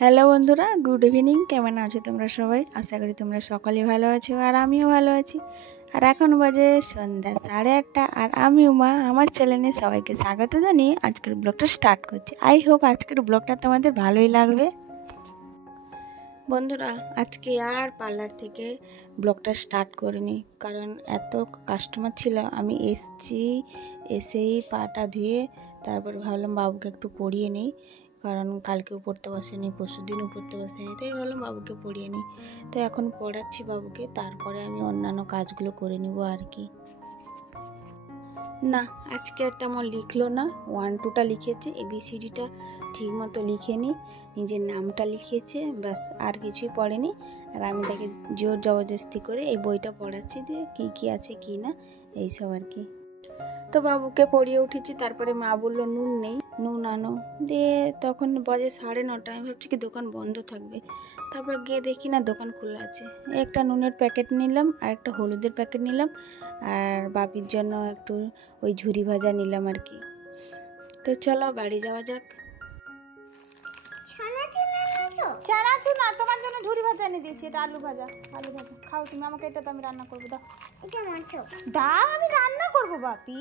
Hello বন্ধুরা, good evening. কেমন আছো তোমরা সবাই? আশা করি তোমরা সকলেই ভালো আছো আর আমিও ভালো আছি। আর এখন বাজে সন্ধ্যা 8:30 আর আমি উমা আমার চ্যানেলে সবাইকে স্বাগত জানিয়ে আজকের ব্লগটা স্টার্ট করছি। আই হোপ আজকের ব্লগটা তোমাদের ভালোই লাগবে। বন্ধুরা, আজকে আর পার্লার থেকে ব্লগটা স্টার্ট করিনি, কারণ এত কাস্টমার ছিল। আমি এসেই পাটা ধুয়ে তারপর ভাবলাম বাবুকে একটু পড়িয়ে নিই, কারণ কালকেও পড়তে বসেনি, পরশু দিনও পড়তে বসেনি, তাই ভাবলাম বাবুকে পড়িয়ে নিই। তো এখন পড়াচ্ছি বাবুকে, তারপরে আমি অন্যান্য কাজগুলো করে নিব আর কি। না, আজকে আর তেমন লিখলো না। 1 2টা লিখেছে, ABCDটা ঠিক মতো লিখেনি, নিজের নামটা লিখেছে, ব্যাস, আর কিছুই পড়েনি। আর আমি তাকে জোর জবরদস্তি করে এই বইটা পড়াচ্ছি যে কী কী আছে কী না, এইসব আর কি। তো বাবুকে পড়িয়ে উঠেছি, তারপরে মা বললো নুন নেই, নুন আনো। দিয়ে তখন বাজে 9:30, আমি ভাবছি কি দোকান বন্ধ থাকবে, তারপর গিয়ে দেখি না দোকান খোলা আছে। একটা নুনের প্যাকেট নিলাম আর একটা হলুদের প্যাকেট নিলাম, আর বাপির জন্য একটু ওই ঝুরি ভাজা নিলাম আর কি। তো চলো বাড়ি যাওয়া যাক। চানাচুর না, তোমার জন্য ঝুরি ভাজা এনে দিয়েছি। এটা আলু ভাজা, আলু ভাজা খাও তুমি, আমাকে এটা তো আমি রান্না করবো। দাও দাও, আমি রান্না করবো বাপি।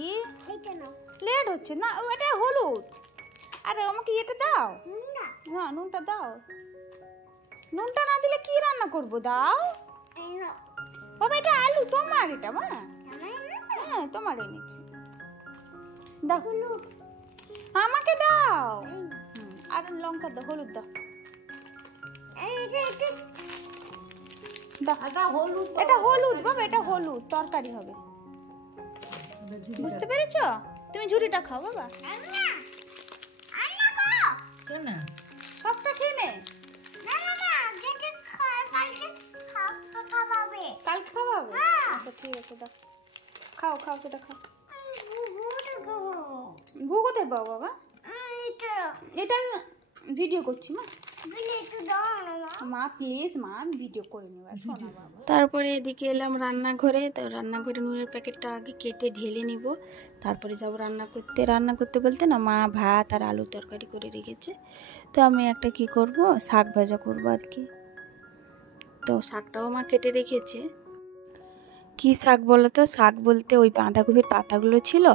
লেট হচ্ছে না, এটা হলুদ। আরে আমাকে এটা দাও না, নুনটা দাও। নুনটা না দিলে কি রান্না করবো? দাও বাবা, এটা আলু তোমার, এটা মা। হ্যাঁ, তোমার এনেছি, দাও। আমাকে দাও। আর লঙ্কা দাও, হলুদ দাও। এটা হলুদ বাবা, এটা হলুদ, তরকারি হবে, বুঝতে পেরেছো? তুমি ঝুরিটা খাও বাবা, সবটা খেয়ে নে। কালকে খাওয়াবে? আচ্ছা ঠিক আছে, দাও, খাও খাও, সেটা খাও। ভু কোথায় পাও বাবা? এটা আমি ভিডিও করছি মা। মা প্লিজ, মা ভিডিও করে নেবা, শোনা বাবা। তারপরে এদিকে এলাম রান্নাঘরে। তো রান্নাঘরে নুনের প্যাকেটটা আগে কেটে ঢেলে নিব, তারপরে যাব রান্না করতে। রান্না করতে বলতে না, মা ভাত আর আলু তরকারি করে রেখেছে। তো আমি একটা কি করব, শাক ভাজা করব আর কি। তো শাকটাও মা কেটে রেখেছে। কি শাক বলো তো? শাক বলতে ওই বাঁধাকপির পাতাগুলো ছিল,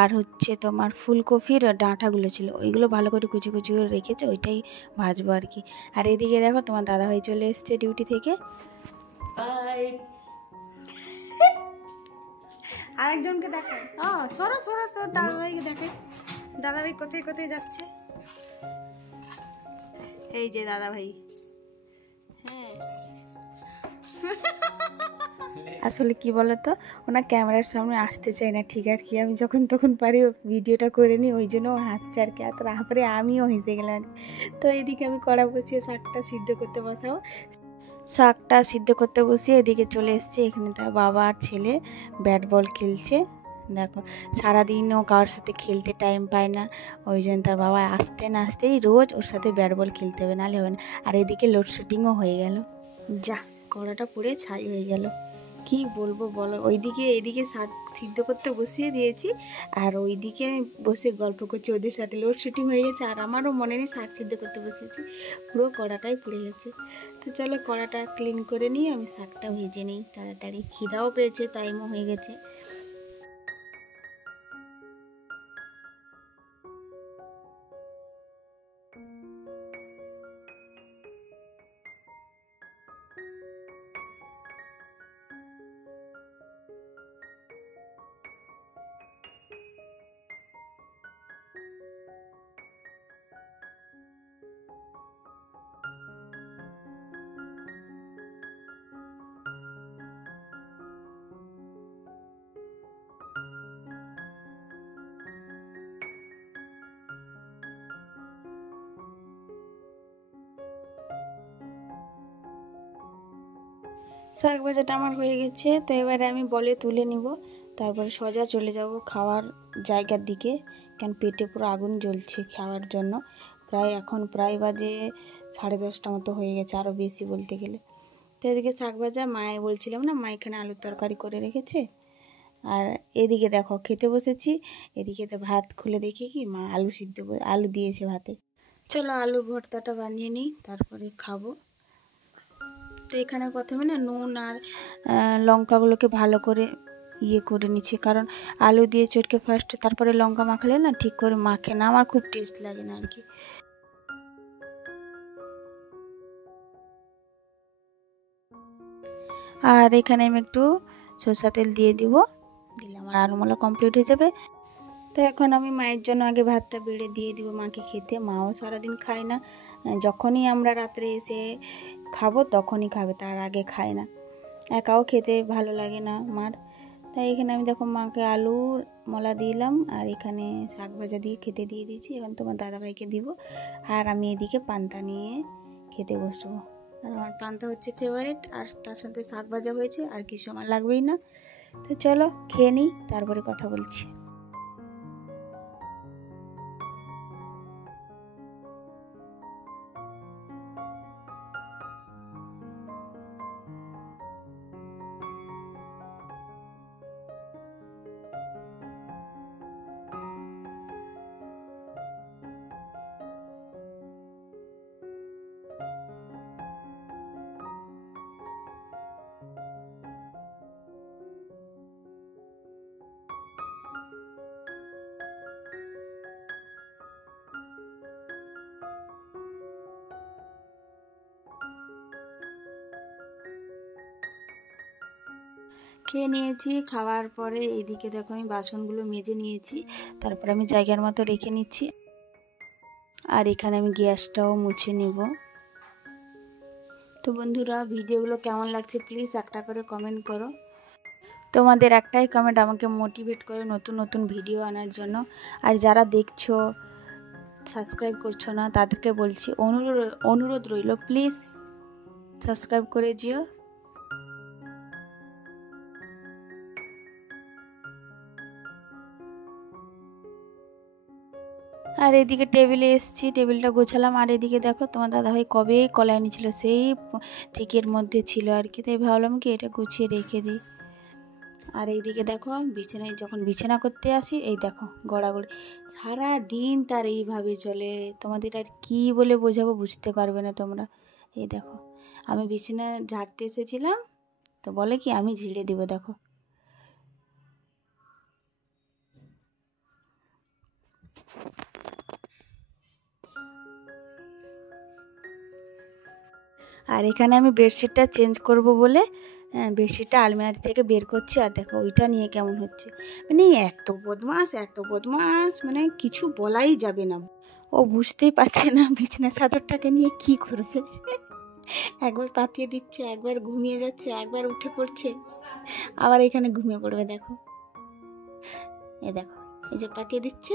আর হচ্ছে তোমার ফুলকপির ডাঁটাগুলো ছিল, ওইগুলো ভালো করে কুচি কুচি করে রেখেছে, ওইটাই ভাজবো আর কি। আর এদিকে দেখো তোমার দাদাভাই চলে এসছে ডিউটি থেকে। আরেকজনকে দেখো, সরা সরা, তোমার দাদাভাইকে দেখে। দাদাভাই কোথায় কোথায় যাচ্ছে, এই যে দাদাভাই। হ্যাঁ, আসলে কি বলতো, ওনার ক্যামেরার সামনে আসতে চায় না, ঠিক আর কি। আমি যখন তখন পারি ভিডিওটা করে নিই, ওই জন্য ও হাসছে আর কি। আর তারপরে আমিও হেসে গেলাম। তো এদিকে আমি কড়া বসিয়ে শাকটা সিদ্ধ করতে বসাবো। শাকটা সিদ্ধ করতে বসিয়ে এদিকে চলে এসেছি। এখানে তার বাবা আর ছেলে ব্যাট বল খেলছে। দেখো, সারাদিনও কারোর সাথে খেলতে টাইম পায় না, ওই জন্য তার বাবা আসতে না আসতেই রোজ ওর সাথে ব্যাট বল খেলতে হবে, নাহলে হবে না। আর এদিকে লোডশেডিংও হয়ে গেল, যা কড়াটা পুড়ে ছাই হয়ে গেল। কি বলবো বলো, এদিকে শাক সিদ্ধ করতে বসিয়ে দিয়েছি, আর ওইদিকে আমি বসে গল্প করছি ওদের সাথে। লোডশেডিং হয়ে গেছে, আর আমারও মনে নেই শাক সিদ্ধ করতে বসিয়েছি, পুরো কড়াটাই পুড়ে গেছে। তো চলো কড়াটা ক্লিন করে নিয়ে আমি শাকটা ভেজে নিই তাড়াতাড়ি। খিদাও পেয়েছে, টাইমও হয়ে গেছে। শাক ভাজাটা আমার হয়ে গেছে। তো এবারে আমি বলে তুলে নিব, তারপরে সোজা চলে যাব খাওয়ার জায়গার দিকে, কারণ পেটে পুরো আগুন জ্বলছে খাওয়ার জন্য। এখন প্রায় বাজে 10:30 মতো হয়ে গেছে, আরও বেশি বলতে গেলে। তো এদিকে শাক ভাজা মায়ে বলছিলাম না, মা এখানে আলুর তরকারি করে রেখেছে। আর এদিকে দেখো খেতে বসেছি, এদিকে তো ভাত খুলে দেখি কি মা আলু দিয়েছে ভাতে। চলো আলু ভর্তাটা বানিয়ে নিই, তারপরে খাবো। তো এখানে প্রথমে না নুন আর লঙ্কাগুলোকে ভালো করে করে নিচ্ছি, কারণ আলু দিয়ে চটকে ফার্স্ট তারপরে লঙ্কা মাখালে না ঠিক করে মাখে না, আমার খুব টেস্ট লাগে না আর কি। আর এখানে আমি একটু সরষা তেল দিয়ে দিলে আমার আলুমলা কমপ্লিট হয়ে যাবে। তো এখন আমি মায়ের জন্য আগে ভাতটা বেড়ে দিয়ে দিব মাকে খেতে। মাও সারাদিন খায় না, যখনই আমরা রাত্রে এসে খাবো তখনই খাবে, তার আগে খায় না, একাও খেতে ভালো লাগে না মার। তাই এখানে আমি দেখো মাকে আলু মলা দিলাম আর এখানে শাক ভাজা দিয়ে খেতে দিয়ে দিয়েছি। এখন তোমার দাদাভাইকে দিব আর আমি এদিকে পান্তা নিয়ে খেতে বসবো। আর আমার পান্তা হচ্ছে ফেভারিট, আর তার সাথে শাক ভাজা হয়েছে, আর কিছু আমার লাগবেই না। তো চলো খেয়ে নিই, তারপরে কথা বলছি। খেয়ে নিয়েছি, খাওয়ার পরে এদিকে দেখো আমি বাসনগুলো মেজে নিয়েছি, তারপর আমি জায়গার মতো রেখে নিচ্ছি। আর এখানে আমি গ্যাসটাও মুছে নেব। তো বন্ধুরা, ভিডিওগুলো কেমন লাগছে প্লিজ একটা করে কমেন্ট করো। তোমাদের একটাই কমেন্ট আমাকে মোটিভেট করে নতুন নতুন ভিডিও আনার জন্য। আর যারা দেখছো সাবস্ক্রাইব করছো না, তাদেরকে বলছি অনুরোধ রইল, প্লিজ সাবস্ক্রাইব করে যেও। আর এদিকে টেবিলে এসেছি, টেবিলটা গোছালাম। আর এদিকে দেখো তোমার দাদাভাই কবে কলা এনেছিল, সেই চিকের মধ্যে ছিল আর কি, তাই ভাবলাম কি এটা গুছিয়ে রেখে দিই। আর এইদিকে দেখো বিছানায় যখন বিছানা করতে আসি, এই দেখো গড়াগড়ি সারা দিন তার এইভাবে চলে, তোমাদের আর কি বলে বোঝাবো, বুঝতে পারবে না তোমরা। এই দেখো আমি বিছানা ঝাড়তে এসেছিলাম, তো বলে কি আমি ঝেড়ে দিব, দেখো। আর এখানে আমি বেডশিটটা চেঞ্জ করব বলে বেডশিটটা আলমারি থেকে বের করছি, আর দেখো ওইটা নিয়ে কেমন হচ্ছে, মানে এত বদমাস মানে কিছু বলাই যাবে না। ও বুঝতেই পারছে না বিছানা চাদরটাকে নিয়ে কি করবে। একবার পাতিয়ে দিচ্ছে, একবার ঘুমিয়ে যাচ্ছে, একবার উঠে পড়ছে, আবার এখানে ঘুমিয়ে পড়বে। দেখো দেখো এই যে পাতিয়ে দিচ্ছে,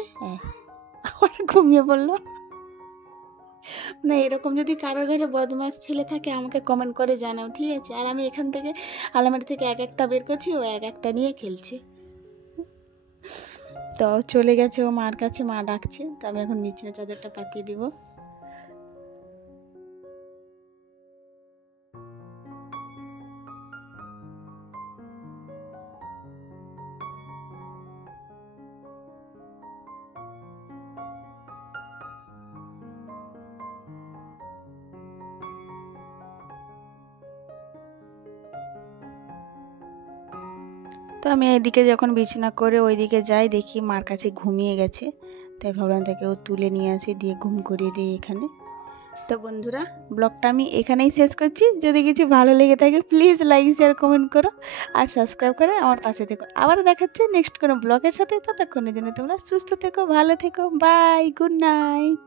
আবার ঘুমিয়ে পড়লো। না এরকম যদি কারোর ঘরে বদমাস ছেলে থাকে আমাকে কমেন্ট করে জানাও, ঠিক আছে? আর আমি এখান থেকে আলমারি থেকে এক একটা বের করছি, ও এক একটা নিয়ে খেলছে। তো চলে গেছে ও মার কাছে, মা ডাকছে, তো আমি এখন বিছানা চাদরটা পাতিয়ে দিব। তো আমি এইদিকে যখন বিছানা করে ওইদিকে যাই, দেখি মার কাছে ঘুমিয়ে গেছে, তাই ভাবলাম তাকে ও তুলে নিয়ে আসি, দিয়ে ঘুম করিয়ে দিই এখানে। তো বন্ধুরা, ব্লগটা আমি এখানেই শেষ করছি। যদি কিছু ভালো লেগে থাকে প্লিজ লাইক শেয়ার কমেন্ট করো আর সাবস্ক্রাইব করে আমার পাশে থেকো। আবার দেখাচ্ছে নেক্সট কোনো ব্লগের সাথে, ততক্ষণের জন্য তোমরা সুস্থ থেকো, ভালো থেকো, বাই, গুড নাইট।